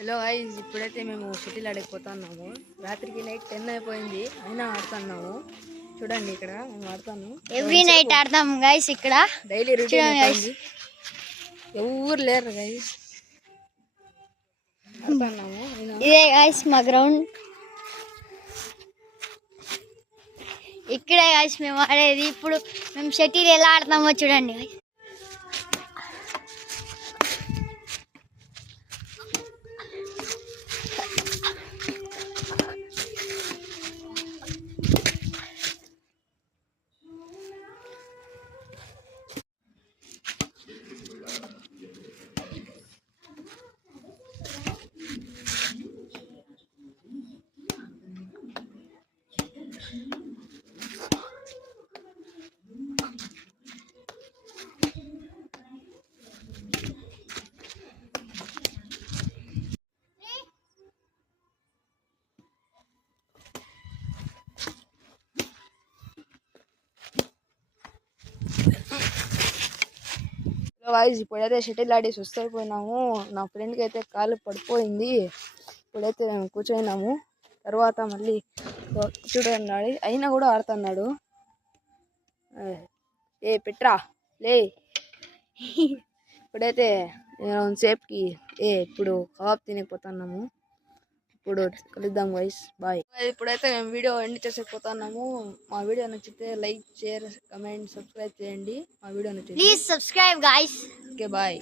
Hello guys, ఇప్పుడైతే మేము shuttle ఆడకపోతున్నాము. రాత్రికి నైట్ 10 అయిపోయింది, అయినా ఆడుతున్నాము. చూడండి ఇక్కడ మేము ఆడతాను. ఎవ్రీ నైట్ ఆడతాం గైస్. ఇక్కడ డైలీ రొటీన్ అయిపోయింది. ఎవరు లేరు గైస్, ఆడుతున్నాము. ఇదే గైస్ మా గ్రౌండ్. ఇక్కడే గైస్ మేము ఆడేది. ఇప్పుడు మేము షటిల్ ఎలా ఆడతామో చూడండి గైస్. గైస్ ఇప్పుడైతే షటిల్ ఆడి సుస్థ అయిపోయినాము. నా ఫ్రెండ్కి అయితే కాలు పడిపోయింది. ఇప్పుడైతే మేము కూర్చోయినాము. తర్వాత మళ్ళీ చూడన్నాడు, అయినా కూడా ఆడుతున్నాడు. ఏ పెట్రా లే. ఇప్పుడైతే సేపుకి ఇప్పుడు కబాబ్ తినకపోతున్నాము. ఇప్పుడు కలుద్దాం గైస్, బాయ్. ఇప్పుడైతే మేము వీడియో ఎండ్ చేసేపోతున్నాము. మా వీడియో నచ్చితే లైక్, షేర్, కమెంట్, సబ్స్క్రైబ్ చేయండి. మా వీడియో నచ్చితే please subscribe guys. Okay bye.